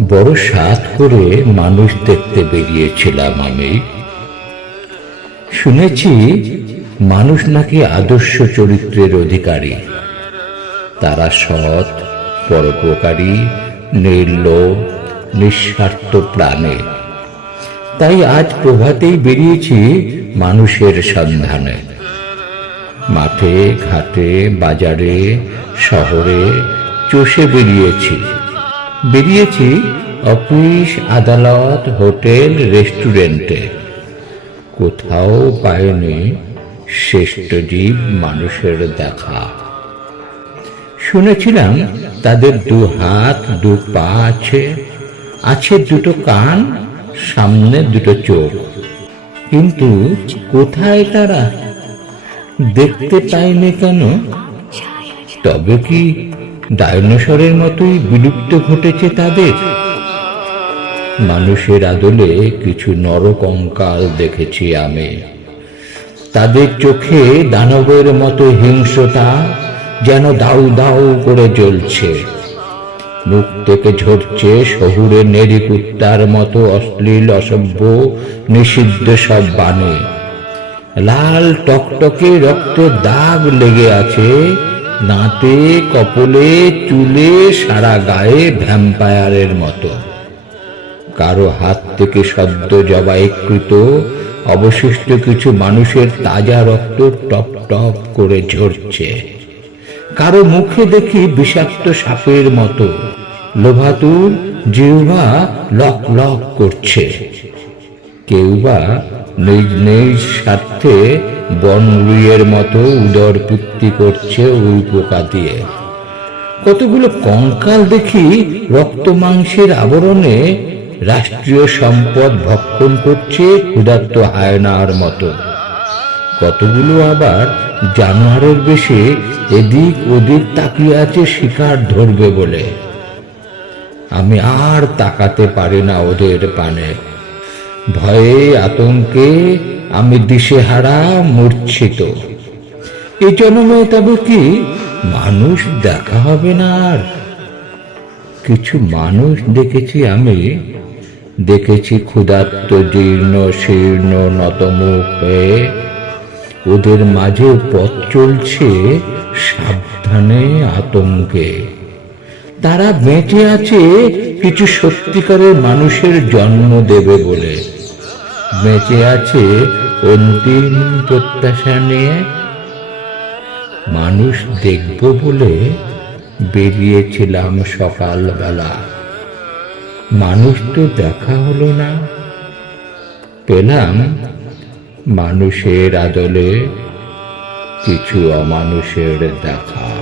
বড় সাত করে মানুষ দেখতে বেরিয়েছিলাম আমি। শুনেছি মানুষ নাকি আদর্শ চরিত্রের অধিকারী। তারা সৎ, পরোপকারী নির্লোভ নিঃস্বার্থ প্রাণে। তাই আজ প্রভাতেই বেরিয়েছি মানুষের সন্ধানে। মাঠে, ঘাটে, বাজারে, শহরে চষে বেরিয়েছি। বেরিয়েছি অফিস, আদালত, হোটেল, রেস্টুরেন্টে। কোথাও পায়নি শ্রেষ্ঠ জীব মানুষের দেখা। শুনেছিলাম তাদের দু হাত, দু পা আছে। আছে দুটো কান, সামনে দুটো চোখ। কিন্তু কোথায় তারা? দেখতে পাইনি কেন? তবে কি ডাইনোসরের মতোই বিলুপ্ত ঘটেছে তাদের। মানুষের আদলে কিছু নরকঙ্কাল দেখেছি আমি। তাদের চোখে দানবের মতো হিংস্রতা যেন দাউ দাউ করে জ্বলছে। মুখ থেকে ঝরছে শহুরে নেরি কুত্তার মতো অশ্লীল, অসভ্য, নিষিদ্ধ সব বাণী। লাল টকটকে রক্তের দাগ লেগে আছে দাঁতে, কপলে, চুলে, সারা গায়ে ভ্যাম্পায়ারের মতো। কারও হাত থেকে সদ্য জবাইকৃত, অবশিষ্ট কিছু মানুষের তাজা রক্ত টপ টপ করে ঝরছে। কারও মুখে দেখি বিষাক্ত সাপের মতো। লোভাতুর জিহ্বা লক লক করছে। কেউ বা নিজ নিজ স্বার্থে বনরুইয়ের মতো উদর পুত্তি করছে ওই পোকা দিয়ে। কতগুলো কঙ্কাল দেখি রক্ত মাংসের আবরণে রাষ্ট্রীয় সম্পদ ভক্ষণ করছে ক্ষুধার্ত হায়নার মতো। কতগুলো আবার জানোয়ারের বেশে এদিক ওদিক তাকিয়ে আছে শিকার ধরবে বলে। আমি আর তাকাতে পারি না ওদের পানে। ভয়ে আতঙ্কে আমি দিশেহারা মূর্ছিত। এই জন্মে তবে কি মানুষ দেখা হবে না আর? কিছু মানুষ দেখেছি আমি। দেখেছি ক্ষুধার্ত, জীর্ণ, শীর্ণ, নতমুখ হয়ে। ওদের মাঝে পথ চলছে সাবধানে আতঙ্কে। তারা বেঁচে আছে কিছু সত্যিকারের মানুষের জন্ম দেবে বলে। বেঁচে আছে অন্তিম প্রত্যাশা নিয়ে। মানুষ দেখব বলে বেরিয়েছিলাম সকালবেলা। মানুষ তো দেখা হলো না। পেলাম মানুষের আদলে কিছু অমানুষের দেখা।